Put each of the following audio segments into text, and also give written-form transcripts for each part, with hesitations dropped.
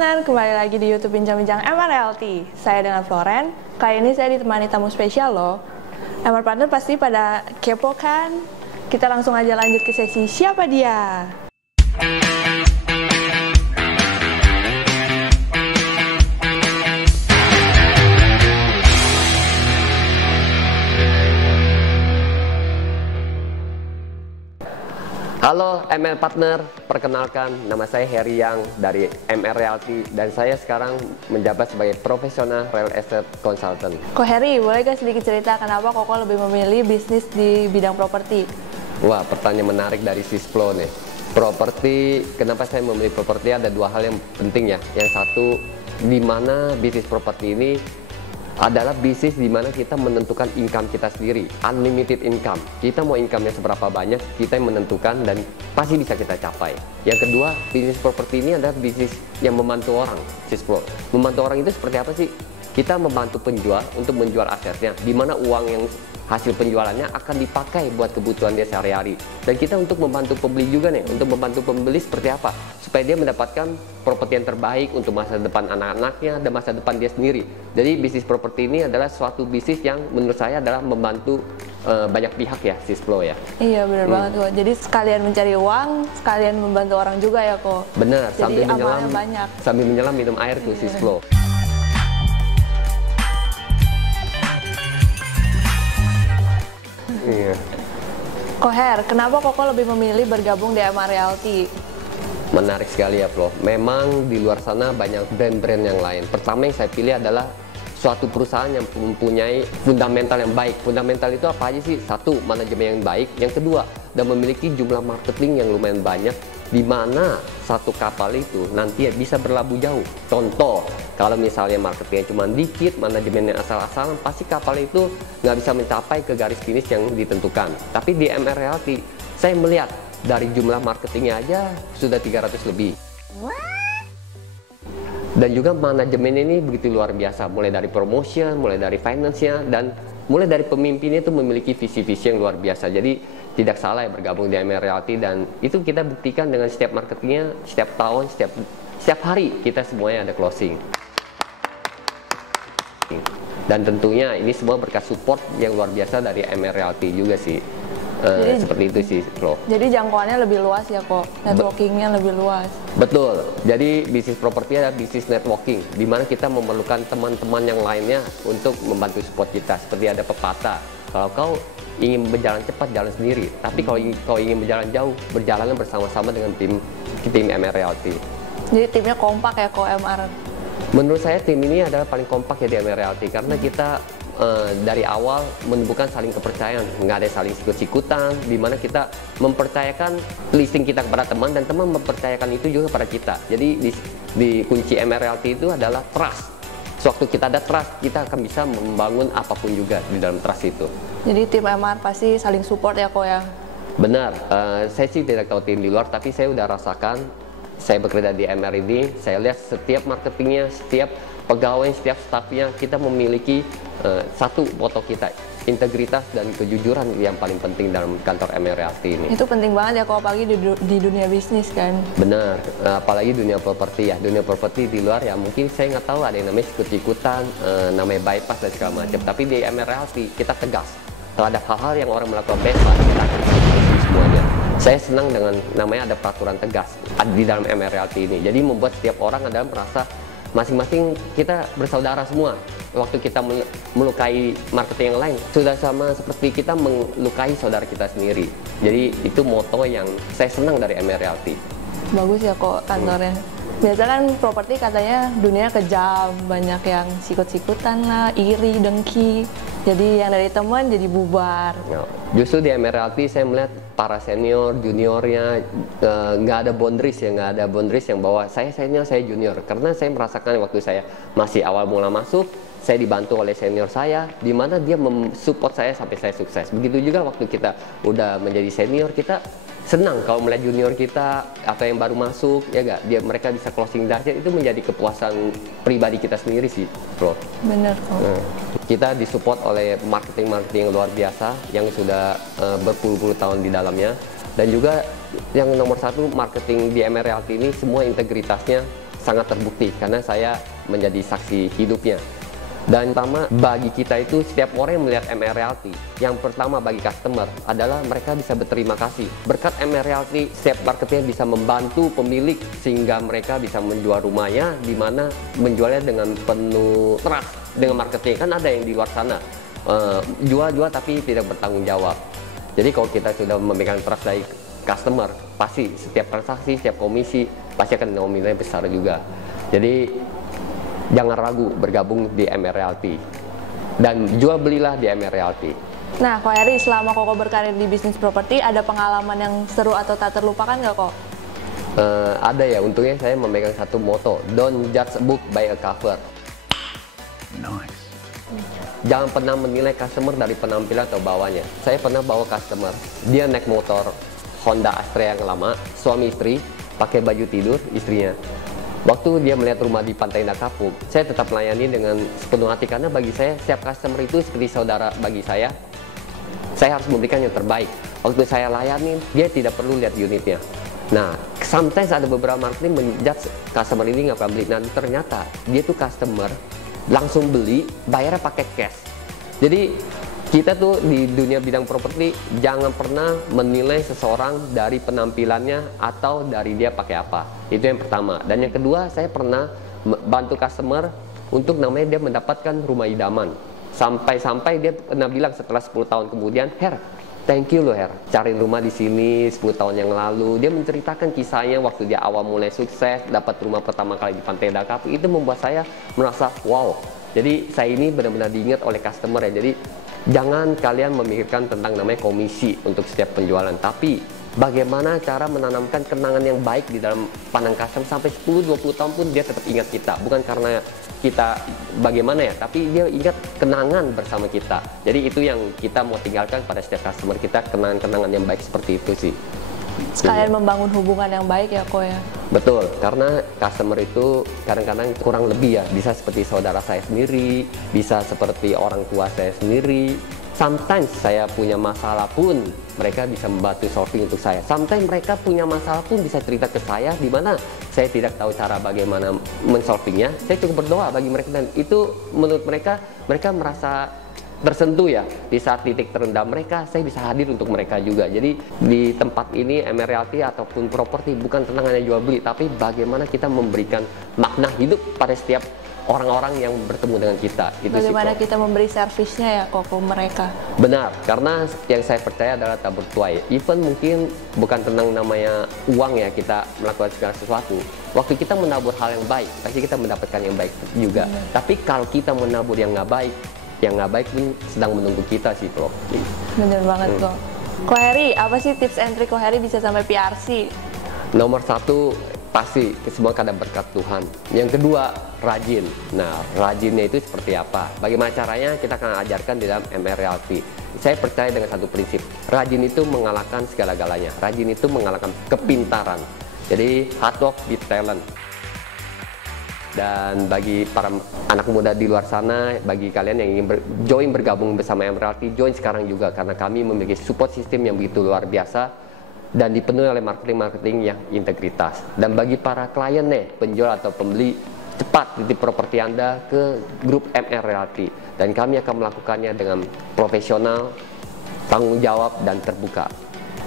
partner, kembali lagi di YouTube Bincang-Bincang MR Realty. Saya dengan Floren. Kali ini saya ditemani tamu spesial loh. MR partner pasti pada kepo kan? Kita langsung aja lanjut ke sesi siapa dia. Halo MR Partner, perkenalkan nama saya Heri Yang dari MR Realty dan saya sekarang menjabat sebagai profesional real estate consultant. Ko Heri, boleh gak sedikit cerita kenapa Koko lebih memilih bisnis di bidang properti? Wah, pertanyaan menarik dari Sisplo nih. Properti, kenapa saya memilih properti ada dua hal yang penting ya. Yang satu, di mana bisnis properti ini adalah bisnis di mana kita menentukan income kita sendiri, unlimited income. Kita mau income-nya seberapa banyak, kita yang menentukan dan pasti bisa kita capai. Yang kedua, bisnis properti ini adalah bisnis yang membantu orang, Sisplo. Membantu orang itu seperti apa sih? Kita membantu penjual untuk menjual asetnya, di mana uang yang hasil penjualannya akan dipakai buat kebutuhan dia sehari-hari. Dan kita untuk membantu pembeli juga nih, untuk membantu pembeli seperti apa? Supaya dia mendapatkan properti yang terbaik untuk masa depan anak-anaknya dan masa depan dia sendiri. Jadi bisnis properti ini adalah suatu bisnis yang menurut saya adalah membantu banyak pihak ya, Sisplo ya. Iya benar banget kok. Jadi sekalian mencari uang, sekalian membantu orang juga ya kok. Benar, jadi sambil menyelam minum air tuh Sisplo. Iya. Koher, kenapa Koko lebih memilih bergabung di MR Realty? Menarik sekali ya, Bro. Memang di luar sana banyak brand-brand yang lain. Pertama yang saya pilih adalah suatu perusahaan yang mempunyai fundamental yang baik. Fundamental itu apa aja sih? Satu, manajemen yang baik. Yang kedua, dan memiliki jumlah marketing yang lumayan banyak, di mana satu kapal itu nanti bisa berlabuh jauh. Contoh, kalau misalnya marketingnya cuma dikit, manajemennya asal-asalan, pasti kapal itu nggak bisa mencapai ke garis finish yang ditentukan. Tapi di MR Realty, saya melihat dari jumlah marketingnya aja sudah 300 lebih. Dan juga manajemen ini begitu luar biasa, mulai dari promotion, mulai dari finance-nya, dan mulai dari pemimpinnya itu memiliki visi-visi yang luar biasa. Jadi tidak salah ya bergabung di MR Realty, dan itu kita buktikan dengan setiap marketingnya, setiap tahun, setiap hari kita semuanya ada closing. Dan tentunya ini semua berkat support yang luar biasa dari MR Realty juga sih. Seperti itu sih, Bro. Jadi jangkauannya lebih luas ya kok, networkingnya lebih luas. Betul. Jadi bisnis properti adalah bisnis networking, di mana kita memerlukan teman-teman yang lainnya untuk membantu support kita. Seperti ada pepatah, kalau kau ingin berjalan cepat, jalan sendiri. Tapi kalau kau ingin berjalan jauh, berjalanlah bersama-sama dengan tim MR Realty. Jadi timnya kompak ya kok MR? Menurut saya tim ini adalah paling kompak ya di MR Realty, karena kita dari awal menumbuhkan saling kepercayaan, nggak ada saling sikut-sikutan, di mana kita mempercayakan listing kita kepada teman dan teman mempercayakan itu juga kepada kita. Jadi di kunci MR Realty itu adalah trust. Sewaktu kita ada trust, kita akan bisa membangun apapun juga di dalam trust itu. Jadi tim MR pasti saling support ya kok ya? Benar, saya sih tidak tahu tim di luar, tapi saya udah rasakan. Saya bekerja di MR ini, saya lihat setiap marketingnya, setiap pegawai, setiap stafnya, kita memiliki satu moto kita, integritas dan kejujuran yang paling penting dalam kantor MR Realty ini. Itu penting banget ya kok, apalagi di dunia bisnis kan? Benar, apalagi dunia properti ya. Dunia properti di luar ya mungkin saya nggak tahu, ada yang namanya ikut-ikutan, namanya bypass dan segala macam. Tapi di MR Realty kita tegas terhadap hal-hal yang orang melakukan bypass, kita akan semuanya. Saya senang dengan namanya ada peraturan tegas di dalam MR Realty ini. Jadi membuat setiap orang adalah merasa masing-masing kita bersaudara semua. Waktu kita melukai marketing yang lain, sudah sama seperti kita melukai saudara kita sendiri. Jadi itu moto yang saya senang dari MR Realty. Bagus ya kok kantornya. Biasa kan properti katanya dunia kejam, banyak yang sikut-sikutan lah, iri, dengki. Jadi yang dari teman jadi bubar. Justru di MR Realty saya melihat para senior, juniornya nggak ada boundaries ya, nggak ada boundaries yang bahwa saya senior, saya junior. Karena saya merasakan waktu saya masih awal mula masuk, saya dibantu oleh senior saya, di mana dia mensupport saya sampai saya sukses. Begitu juga waktu kita udah menjadi senior, kita senang kalau melihat junior kita atau yang baru masuk, ya gak, mereka bisa closing dahsyat, itu menjadi kepuasan pribadi kita sendiri sih, Bro. Bener kok. Kita disupport oleh marketing yang luar biasa yang sudah berpuluh-puluh tahun di dalamnya, dan juga yang nomor satu, marketing di MR Realty ini semua integritasnya sangat terbukti karena saya menjadi saksi hidupnya. Dan pertama, bagi kita itu setiap orang yang melihat MR Realty, yang pertama bagi customer adalah mereka bisa berterima kasih. Berkat MR Realty, setiap marketnya bisa membantu pemilik sehingga mereka bisa menjual rumahnya, di mana menjualnya dengan penuh trust dengan marketing. Kan ada yang di luar sana jual-jual tapi tidak bertanggung jawab. Jadi kalau kita sudah memegang trust dari customer, pasti setiap transaksi, setiap komisi pasti akan nominalnya besar juga. Jadi jangan ragu bergabung di MR Realty dan jual belilah di MR Realty. Nah, Ko Heri, selama Koko berkarir di bisnis properti, ada pengalaman yang seru atau tak terlupakan nggak, Ko? Ada ya, untungnya saya memegang satu moto, don't judge a book by a cover. Nice. Jangan pernah menilai customer dari penampilan atau bawahnya. Saya pernah bawa customer, dia naik motor Honda Astrea yang lama, suami istri, pakai baju tidur istrinya. Waktu dia melihat rumah di Pantai Indah Kapuk, saya tetap melayani dengan sepenuh hati karena bagi saya setiap customer itu seperti saudara bagi saya. Saya harus memberikan yang terbaik. Waktu saya layani, dia tidak perlu lihat unitnya. Nah, sometimes ada beberapa marketing menjudge customer ini nggak pernah beli. Nah, ternyata dia tuh customer langsung beli, bayarnya pakai cash. Jadi kita tuh di dunia bidang properti jangan pernah menilai seseorang dari penampilannya atau dari dia pakai apa. Itu yang pertama. Dan yang kedua, saya pernah bantu customer untuk namanya dia mendapatkan rumah idaman. Sampai-sampai dia pernah bilang setelah 10 tahun kemudian, Her, thank you loh Her, cari rumah di sini 10 tahun yang lalu. Dia menceritakan kisahnya waktu dia awal mulai sukses, dapat rumah pertama kali di Pantai Indah Kapuk. Itu membuat saya merasa wow. Jadi saya ini benar-benar diingat oleh customer ya. Jadi jangan kalian memikirkan tentang namanya komisi untuk setiap penjualan, tapi bagaimana cara menanamkan kenangan yang baik di dalam pandang customer sampai 10-20 tahun pun dia tetap ingat kita. Bukan karena kita bagaimana ya, tapi dia ingat kenangan bersama kita. Jadi itu yang kita mau tinggalkan pada setiap customer kita, kenangan-kenangan yang baik seperti itu sih. Sekalian membangun hubungan yang baik ya, Ko ya? Betul, karena customer itu kadang-kadang kurang lebih ya, bisa seperti saudara saya sendiri, bisa seperti orang tua saya sendiri. Sometimes saya punya masalah pun mereka bisa membantu solving untuk saya. Sometimes mereka punya masalah pun bisa cerita ke saya, di mana saya tidak tahu cara bagaimana mensolvingnya. Saya cukup berdoa bagi mereka dan itu menurut mereka merasa tersentuh ya. Di saat titik terendah mereka, saya bisa hadir untuk mereka juga. Jadi di tempat ini MR Realty ataupun properti bukan tentang hanya jual beli, tapi bagaimana kita memberikan makna hidup pada setiap orang-orang yang bertemu dengan kita. Itu bagaimana sih, kita memberi servisnya ya, Ko, ke mereka. benar, karena yang saya percaya adalah tak bertuai. Even mungkin bukan tentang namanya uang ya kita melakukan segala sesuatu. Waktu kita menabur hal yang baik, pasti kita mendapatkan yang baik juga. Tapi kalau kita menabur yang nggak baik pun sedang menunggu kita sih, Bro. Bener banget, Ko. Ko Heri, apa sih tips and trick Ko Heri bisa sampai PRC? Nomor satu, pasti semua kadang berkat Tuhan. Yang kedua, rajin. Nah, rajinnya itu seperti apa? Bagaimana caranya kita akan ajarkan di dalam MR Realty. Saya percaya dengan satu prinsip, rajin itu mengalahkan segala-galanya. Rajin itu mengalahkan kepintaran. Jadi hard work beat talent. Dan bagi para anak muda di luar sana, bagi kalian yang ingin join bergabung bersama MR Realty, join sekarang juga karena kami memiliki support system yang begitu luar biasa dan dipenuhi oleh marketing yang integritas. Dan bagi para klien nih, penjual atau pembeli, cepat titip properti Anda ke grup MR Realty dan kami akan melakukannya dengan profesional, tanggung jawab dan terbuka.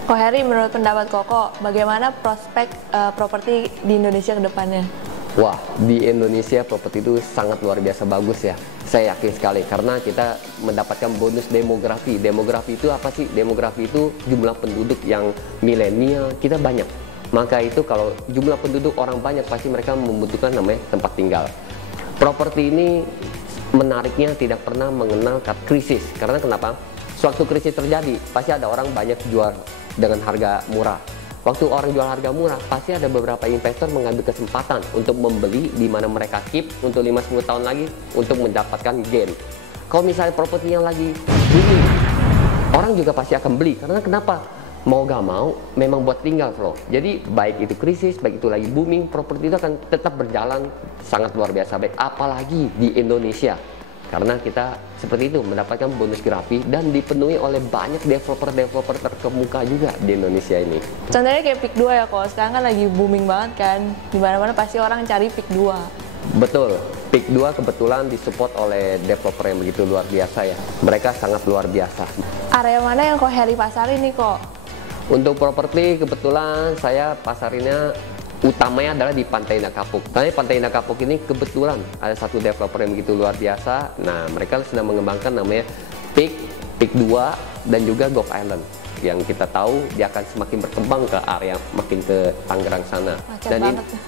Ko Heri, menurut pendapat Koko, bagaimana prospek properti di Indonesia ke depannya? Wah, di Indonesia properti itu sangat luar biasa bagus ya. Saya yakin sekali karena kita mendapatkan bonus demografi. Demografi itu apa sih? Demografi itu jumlah penduduk yang milenial kita banyak. Maka itu kalau jumlah penduduk orang banyak pasti mereka membutuhkan namanya tempat tinggal. Properti ini menariknya tidak pernah mengenal krisis. Karena kenapa? Suatu krisis terjadi, pasti ada orang banyak jual dengan harga murah. Waktu orang jual harga murah, pasti ada beberapa investor mengambil kesempatan untuk membeli di mana mereka keep untuk 5-10 tahun lagi untuk mendapatkan gain. Kalau misalnya propertinya lagi booming, orang juga pasti akan beli. Karena kenapa? Mau gak mau, memang buat tinggal, bro. Jadi baik itu krisis, baik itu lagi booming, properti itu akan tetap berjalan sangat luar biasa baik. Apalagi di Indonesia. karena kita seperti itu mendapatkan bonus gratis dan dipenuhi oleh banyak developer terkemuka juga di Indonesia ini. Contohnya kayak Pick 2 ya kok, sekarang kan lagi booming banget kan, dimana-mana pasti orang cari Pick 2. Betul, Pick 2 kebetulan disupport oleh developer yang begitu luar biasa ya. Mereka sangat luar biasa. Area mana yang kok Heri pasarin nih kok? Untuk properti kebetulan saya pasarinnya utamanya adalah di Pantai Indah Kapuk. Karena Pantai Indah Kapuk ini kebetulan ada satu developer yang begitu luar biasa. Nah, mereka sedang mengembangkan namanya Pick 2 dan juga Golf Island. Yang kita tahu dia akan semakin berkembang ke area makin ke Tangerang sana.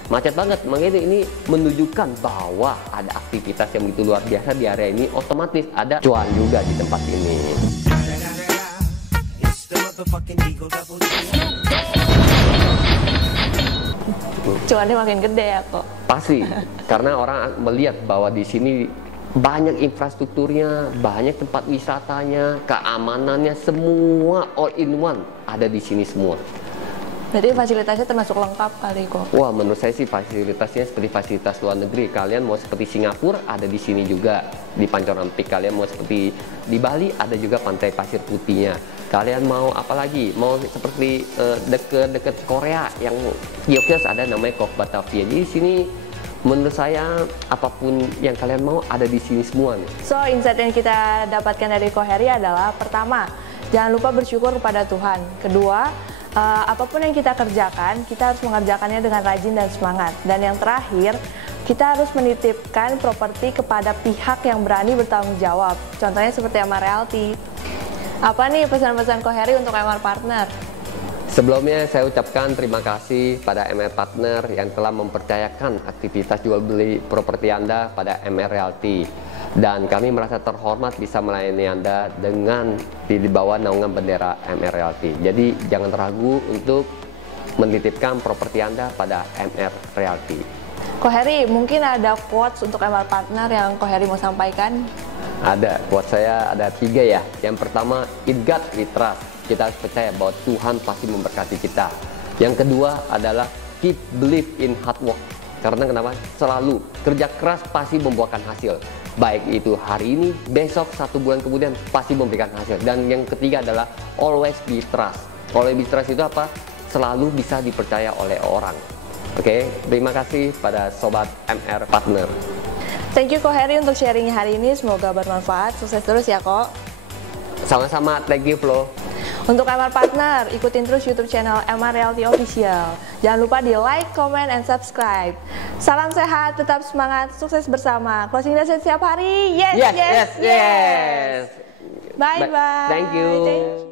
Macet banget. Makanya ini menunjukkan bahwa ada aktivitas yang begitu luar biasa di area ini, otomatis ada cuan juga di tempat ini. Cuannya makin gede ya kok. Pasti, karena orang melihat bahwa di sini banyak infrastrukturnya, banyak tempat wisatanya, keamanannya, semua all in one ada di sini semua. Jadi fasilitasnya termasuk lengkap kali kok. Wah, menurut saya sih fasilitasnya seperti fasilitas luar negeri. Kalian mau seperti Singapura ada di sini juga di Pancoran Peak. Kalian mau seperti di Bali ada juga pantai pasir putihnya. Kalian mau apa lagi? Mau seperti deket Korea yang kiosnya ada namanya Kok Batavia. Jadi di sini menurut saya apapun yang kalian mau ada di sini semua nih. So, insight yang kita dapatkan dari Ko Heri adalah pertama, jangan lupa bersyukur kepada Tuhan. Kedua, apapun yang kita kerjakan, kita harus mengerjakannya dengan rajin dan semangat. Dan yang terakhir, kita harus menitipkan properti kepada pihak yang berani bertanggung jawab. Contohnya seperti MR Realty. Apa nih pesan-pesan Ko Heri untuk MR Partner? Sebelumnya saya ucapkan terima kasih pada MR Partner yang telah mempercayakan aktivitas jual beli properti Anda pada MR Realty. Dan kami merasa terhormat bisa melayani Anda dengan di bawah naungan bendera MR Realty. Jadi jangan ragu untuk menitipkan properti Anda pada MR Realty. Ko Heri, mungkin ada quotes untuk MR Partner yang Ko Heri mau sampaikan? Ada, quote saya ada 3 ya. Yang pertama, in God we trust. Kita harus percaya bahwa Tuhan pasti memberkati kita. Yang kedua adalah keep believe in hard work. Karena kenapa? Selalu kerja keras pasti membuahkan hasil. Baik itu hari ini, besok, 1 bulan kemudian pasti memberikan hasil. Dan yang ketiga adalah always be trust. Always be trust itu apa? Selalu bisa dipercaya oleh orang. Oke, terima kasih pada Sobat MR Partner. Thank you Ko Heri untuk sharingnya hari ini. Semoga bermanfaat. Sukses terus ya kok. Sama-sama, thank you Flo. Untuk MR Partner, ikutin terus YouTube channel MR Realty Official. Jangan lupa di like, comment, and subscribe. Salam sehat, tetap semangat, sukses bersama. Closing session setiap hari. Yes. Yes. Bye. Thank you.